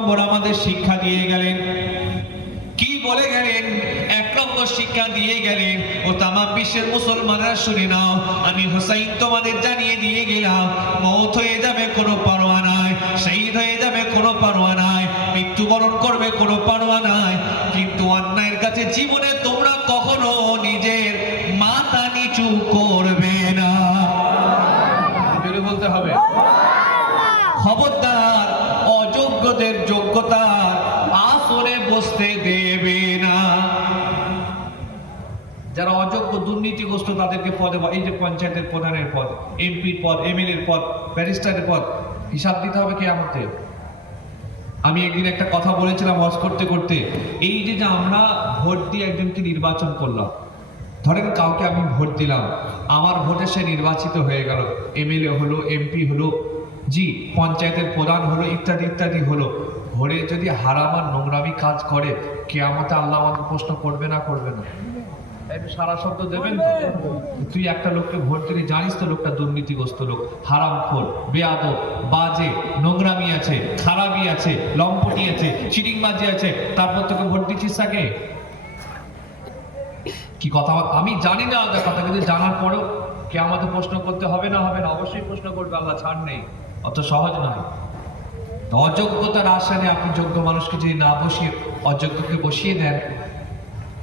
নম্বর আমাদের শিক্ষা দিয়ে গেলেন। কি বলে গেলেন? এক নম্বর শিক্ষা দিয়ে গেলেন, ও তামাম বিশ্বের মুসলমানরা শুনে নাও, আমি হুসাইন তোমাদের জানিয়ে দিয়ে গেলাম, মওত হয়ে যাবে কোনো পরোয়া নাই, শহীদ হয়ে যাবে কোনো পরোয়া নাই, মৃত্যুবরণ করবে কোনো পরোয়া নাই, কিন্তু অন্যায়ের কাছে জীবনে তোমরা কখনো নিজের মাথা নিচু করবে না। জোরে বলতে হবে, খবরদার অযোগ্যদের যোগ্যতার আসরে বসতে দেবে না। যারা অযোগ্য দুর্নীতিগ্রস্ত তাদেরকে পদে, এই যে পঞ্চায়েতের প্রধানের পদ, এমপির পদ, এমএলএ এর পদ, ব্যারিস্টারের পদ, হিসাব দিতে হবে কিয়ামতে। আমি একদিন একটা কথা বলেছিলাম ওয়াজ করতে করতে, এই যে আমরা ভোট দিয়ে একজনকে নির্বাচন করলাম, ধরেন কাউকে আমি ভোট দিলাম, আমার ভোটে সে নির্বাচিত হয়ে গেল, এমএলএ হলো, এমপি হলো, জি পঞ্চায়েতের প্রধান হলো, ইত্যাদি ইত্যাদি হলো, ভোরে যদি হারাম আর নোংরামি কাজ করে, কিয়ামতে আল্লাহ আমাকে প্রশ্ন করবে না করবে না? সারা শব্দ দেবেন তো? তুই একটা লোককে ভোট দিলি, জানিস তো লোকটা দুর্নীতিগ্রস্ত লোক, হারামখোর, বেয়াদব, বাজে, নোংরামি আছে, খারাপই আছে, লম্পটি আছে, চিটিংবাজি আছে, তারপর তোকে ভোট দিচ্ছিস তাকে? কি কথা আমি জানি না ওদের কথা, কিন্তু জানার পরেও কে আমাদের প্রশ্ন করতে হবে না হবে না? অবশ্যই প্রশ্ন করবে, আল্লাহ ছাড় নেই, অত সহজ নয়। অযোগ্যতার আশানে আপনি যোগ্য মানুষকে যদি না বসিয়ে অযোগ্যকে বসিয়ে দেন,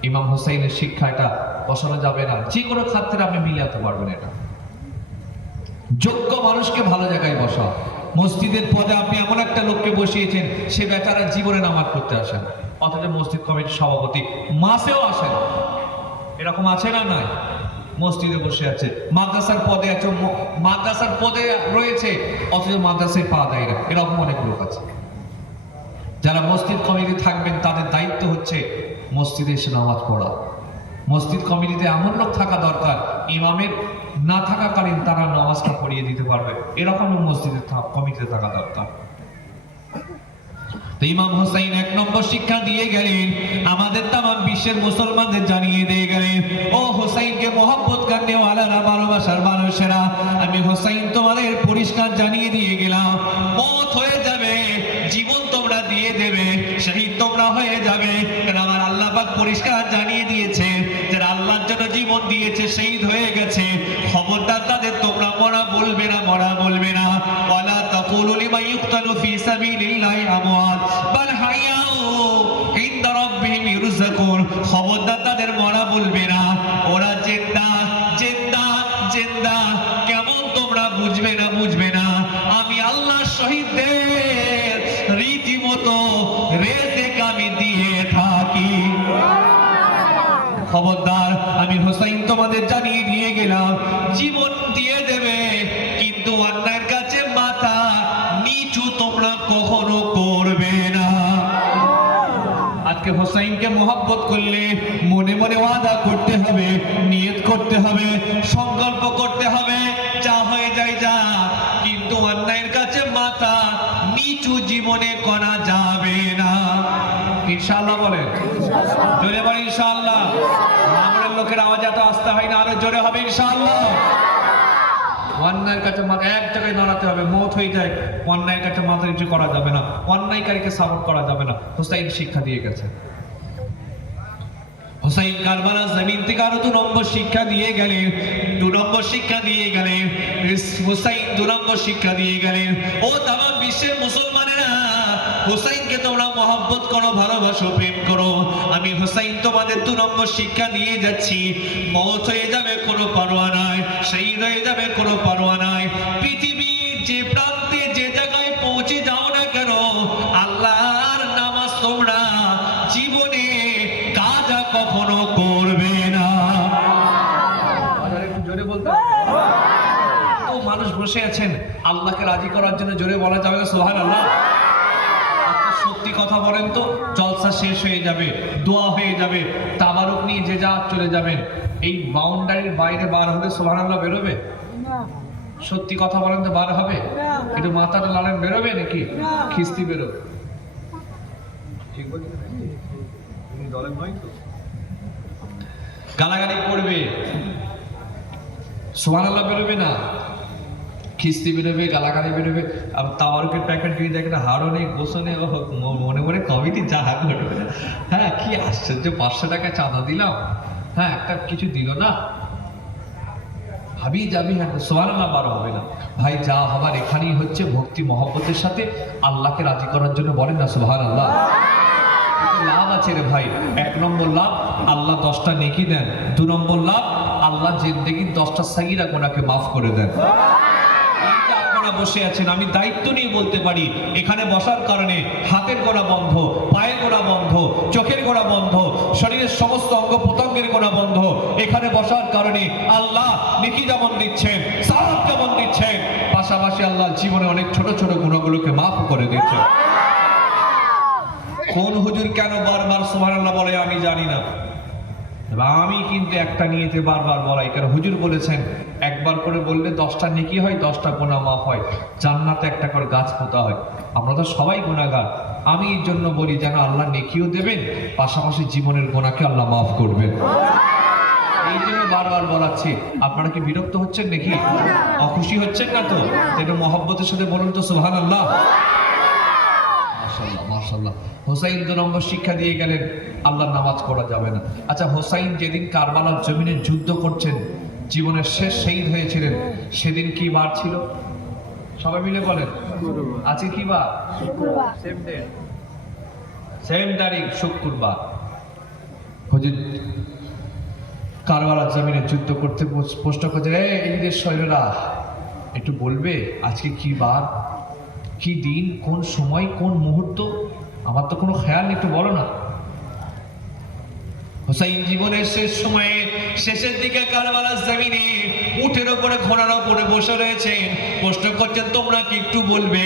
ইমাম হুসাইনের শিক্ষা এটা বসানো যাবে না। যে কোনো ক্ষেত্রে আপনি মিলাতে পারবেন এটা। যোগ্য মানুষকে ভালো জায়গায় বসা। মসজিদের পদে আপনি এমন একটা লোককে বসিয়েছেন, সে বেচারা জীবনে নামাজ পড়তে আসেন, অথচ মসজিদ কমিটির সভাপতি মাসেও আসেন, এরকম আছে না? নয়, মসজিদে বসে আছে, মাদ্রাসার পদে আছে, মাদ্রাসার পদে রয়েছে, অথচ মাদ্রাসায় পা দেয় না, এরকম অনেক লোক আছে। যারা মসজিদ কমিটি থাকবেন তাদের দায়িত্ব হচ্ছে মসজিদে এসে নামাজ পড়া। মসজিদ কমিটিতে এমন লোক থাকা দরকার, ইমামের না থাকাকালীন তারা নামাজটা পড়িয়ে দিতে পারবে, এরকম মসজিদের কমিটিতে থাকা দরকার। তো ইমাম হুসাইন এক নম্বর শিক্ষা দিয়ে গেলেন, আমাদের তামাম বিশ্বের মুসলমানদের জানিয়ে দিয়ে গেলেন, ও হুসাইনকে মহব্বত করনে ওয়ালারা, ভালোবাসার মানুষেরা, আমি হুসাইন তোমাদের পরিষ্কার জানিয়ে দিয়ে গেলাম, মওত হয়ে যাবে, জীবন তোমরা দিয়ে দেবে, শহীদ তোমরা হয়ে যাবে। কারণ আমার আল্লাহ পাক পরিষ্কার জানিয়ে দিয়েছে, যারা আল্লাহর জন্য জীবন দিয়েছে, শহীদ হয়ে গেছে, খবরদার তাদের তোমরা মরা বলবে না, মরা বলবে না। ওয়ালা তাকুলু লিমান ইউকতালু ফি সাবিলিল্লাহি আমওয়াত বাল হায়াউ ইনদা রাব্বিহিম ইরযাকুন, খবরদার তাদের মরা বলবে না, ওরা জিন্দা জিন্দা জিন্দা। কেমন তোমরা বুঝবে না, বুঝবে না, আমি আল্লাহ শহীদদের রীতিমতো রেজেক আমি দিয়ে থাকি। খবরদার, আমি হুসাইন তোমাদের জানিয়ে দিয়ে গেলাম, জীবন দিয়ে দেবে, কিন্তু অন্যায়ের কাছে মাথা নিচু তোমরা কখনো করবে না। আজকে হুসাইনকে মহব্বত করলে মনে মনে ওয়াদা করতে হবে, নিয়ত করতে হবে, সংকল্প করতে হবে, যা হয়ে যায় যা, কিন্তু অন্যায়ের কাছে মাথা নিচু জীবনে করা যাবে না। ইনশাআল্লাহ বলেন, জোরে বলেন ইনশাআল্লাহ। আমাদের লোকের আওয়াজ এত আসতে হয় না, আরো জোরে হবে ইনশাআল্লাহ। অন্যায়ের কাছে মাথা এক জায়গায় দাঁড়াতে হবে, মওত হয়ে যায়, অন্যায়ের কাছে মাথা নিচু করা যাবে না, অন্যায়কারীকে সাপোর্ট করা যাবে না। হুসাইন শিক্ষা দিয়ে গেছে। হুসাইন কারবালার জমিন থেকে আরো 2 নম্বর শিক্ষা দিয়ে গেলেন, 2 নম্বর শিক্ষা দিয়ে গেলেন হুসাইন, 2 নম্বর শিক্ষা দিয়ে গেলেন, ও তামাম বিশ্বের মুসলমানেরা, হুসাইনকে তোমরা মহব্বত করো, ভালোবাসো, প্রেম করো। আমি হুসাইন তোমাদের 2 নম্বর শিক্ষা দিয়ে যাচ্ছি, মওত হয়ে যাবে কোনো পরোয়া নাই, শহীদ হয়ে যাবে কোনো পরোয়া নাই। পৃথিবীর যে প্রান্তে যে জায়গায় পৌঁছে যাও না কেন, আল্লাহর নামাজ তোমরা জীবনে কাজা কখনো করবে না। জোরে বলতে তো মানুষ বসে আছেন, আল্লাহকে রাজি করার জন্য জোরে বলা যাবে সুবহানাল্লাহ। সত্যি কথা বলেন তো, জলসা শেষ হয়ে যাবে, দোয়া হয়ে যাবে, তাবারুক নিয়ে যে যা চলে যাবেন, এই বাউন্ডারির বাইরে বার হলে সুবহানাল্লাহ বেরোবে? সত্যি কথা বলেন তো, বার হবে? একটু মাথাটা লালেন, বেরোবে নাকি খিস্তি বেরোবে? ঠিক বলছি, দলের নয় তো, গালাগালি করবে, সুবহানাল্লাহ বেরোবে না। খিস্তি বেরোবে, গালাগালি বেরোবে, আর তাওয়ারকের প্যাকেট দিয়ে দেখে না হাড়ও নেই, গোসও নেই, মনে মনে কমিটি যা করবে। হ্যাঁ, কি আশ্চর্য, 500 টাকা চাঁদা দিলাম, হ্যাঁ একটা কিছু দিল না, ভাবি যাবি, হ্যাঁ সুবহানাল্লাহ বারো হবে না। ভাই যা হবার এখানেই হচ্ছে ভক্তি মহব্বতের সাথে আল্লাহকে রাজি করার জন্য, বলেন না সুবহানাল্লাহ। লাভ আছে রে ভাই। 1 নম্বর লাভ, আল্লাহ 10টা নেকি দেন। 2 নম্বর লাভ, আল্লাহ জিন্দেগির 10টা সাগীরা গুনাহকে মাফ করে দেন। আপনারা বসে আছেন, আমি দায়িত্ব নিয়ে বলতে পারি, এখানে বসার কারণে হাতের গোনা বন্ধ, পায়ের গোনা বন্ধ, চোখের গোনা বন্ধ, শরীরের সমস্ত অঙ্গ প্রত্যঙ্গের গোনা বন্ধ। এখানে বসার কারণে আল্লাহ নেকি যেমন দিচ্ছেন, সওয়াব যেমন দিচ্ছেন, পাশাপাশি আল্লাহ জীবনে অনেক ছোট ছোট গুনাহগুলোকে মাফ করে দিচ্ছেন। কোন হুজুর কেন বারবার সুবহানাল্লাহ বলে আমি জানি না, আমি কিন্তু একটা নিয়েতে বারবার বলাই, কারণ হুজুর বলেছেন একবার করে বললে 10টা নেকি হয়, 10টা গুনাহ মাফ হয়, জান্নাতে একটা করে গাছ পোতা হয়। আমরা তো সবাই গুনাহগার, আমি এর জন্য বলি যেন আল্লাহ নেকিও দেবেন, পাশাপাশি জীবনের গুনাহকে আল্লাহ মাফ করবেন। এই জন্য বারবার বলাচ্ছি। আপনারা কি বিরক্ত হচ্ছেন নাকি? অখুশি হচ্ছেন না তো? একটু মহব্বতের সাথে বলুন তো সুবহানাল্লাহ। মাশাআল্লাহ মাশাআল্লাহ। হোসাইন 2 নম্বর শিক্ষা দিয়ে গেলেন, আল্লাহর নামাজ পড়া যাবে না। আচ্ছা, হোসাইন যেদিন কারবালার জমিনে যুদ্ধ করছেন, জীবনের শেষ শহীদ হয়েছিলেন, সেদিন কি বার ছিল? সবাই মিলে বলেন। আজকে কি বার? শুক্রবার। সেম তারিখ, শুক্রবার। হুজুর কারবালার জমিনে যুদ্ধ করতে প্রশ্ন করছে, এই শৈলরা একটু বলবে আজকে কি বার, কি দিন, কোন সময়, কোন মুহূর্ত? আমার তো কোনো খেয়াল নেই, একটু বলো না। হোসাইন জীবনের শেষ সময়ে, শেষের দিকে কারবালার জমিনে উটের উপরে, ঘোড়ার উপরে বসে রয়েছেন, প্রশ্ন করছেন তোমরা কি একটু বলবে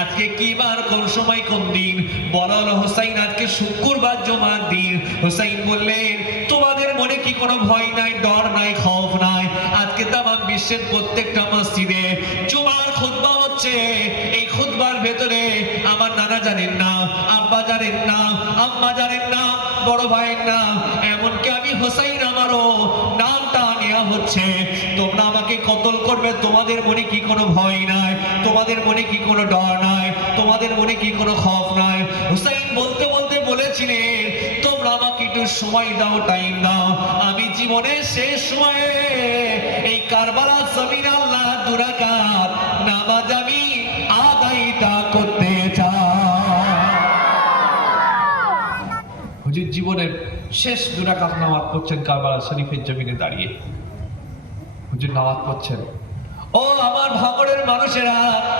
আজকে কি বার, কোন সময়, কোন দিন? বলা হলো হোসাইন আজকে শুক্রবার, জুমার দিন। হোসাইন বললেন তোমাদের মনে কি কোনো ভয় নাই, ডর নাই, খৌফ নাই? আজকে তামাম বিশ্বের প্রত্যেকটা মসজিদে জুমার খুতবা হচ্ছে, এই খুতবার ভেতরে আমার নানা জানেন না, আব্বা জানেন না, আম্মা জানেন না, বড় ভাইয়ের নাম, এমনকি আমি হোসাইন আমারও নামটা নেওয়া হচ্ছে। তোমরা আমাকে কতল করবে, তোমাদের মনে কি কোনো ভয় নাই? তোমাদের মনে কি কোনো ডর নাই? তোমাদের মনে কি কোনো খৌফ নাই? হোসাইন বলতে বলতে বলেছিলেন তোমরা আমাকে একটু সময় দাও, টাইম দাও, আমি জীবনের শেষ সময়ে এই কারবালার জমিনে আল্লাহ 2 রাকাত নামাজ আমি আদায়টা করতে চাই। হুজুর জীবনের শেষ 2 রাকাত নামাজ পড়ছেন কারবালা শরীফের জমিনে দাঁড়িয়ে। হুজুর নামাজ পড়ছেন। ও আমার ভাঙড়ের মানুষেরা,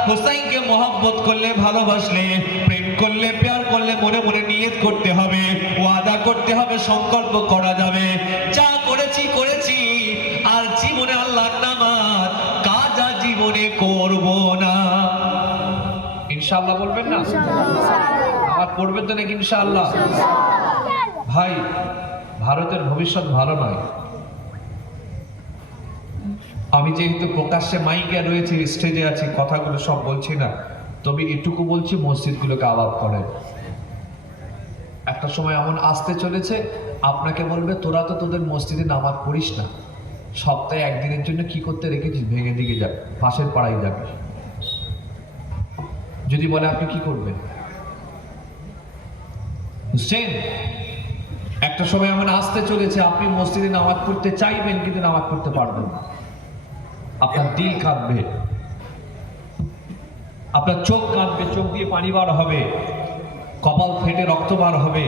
হোসাইনকে মহব্বত করলে, ভালোবাসলে, প্রেম করলে, প্যার করলে মনে মনে নিয়ত করতে হবে, ওয়াদা করতে হবে, সংকল্প করা যাবে যা করেছি করেছি, আর জীবনে আল্লাহর নামাজ কাজা জীবনে করব না। ইনশাআল্লাহ বলবেন না? আমার পড়বেন তো নাকি ইনশাআল্লাহ? ভাই, ভারতের ভবিষ্যৎ ভালো নয়। আমি যেহেতু প্রকাশ্যে মাইকে রয়েছে, স্টেজে আছি, কথাগুলো সব বলছি না, তবে এটুকু বলছি মসজিদগুলোকে আবাদ করেন। একটা সময় এমন আসতে চলেছে, আপনাকে বলবে তোরা তো তোদের মসজিদে নামাজ পড়িস না, সপ্তাহে একদিনের জন্য কি করতে রেখেছিস, ভেঙে দিকে যাবে, পাশের পাড়ায় যাবে। যদি বলে আপনি কি করবেন? বুঝছেন? একটা সময় এমন আসতে চলেছে, আপনি মসজিদে নামাজ পড়তে চাইবেন কিন্তু নামাজ পড়তে পারবেন না। আপনার দিল কাঁদবে, আপনার চোখ কাঁদবে, চোখ দিয়ে পানি বার হবে, কপাল ফেটে রক্ত বার হবে,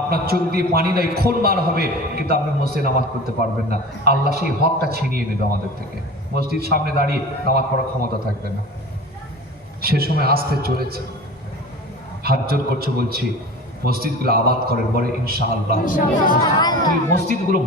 আপনার চোখ দিয়ে পানি নাই, খুন বার হবে, কিন্তু আপনি মসজিদে নামাজ পড়তে পারবেন না। আল্লাহ সেই হকটা ছিনিয়ে নেবে আমাদের থেকে। মসজিদ সামনে দাঁড়িয়ে নামাজ পড়ার ক্ষমতা থাকবে না। সে সময় আসতে চলেছে। হাত জোর করছে, বলছি মসজিদগুলো আবাদ করেন, বলে ইনশাআল্লাহ। মসজিদগুলো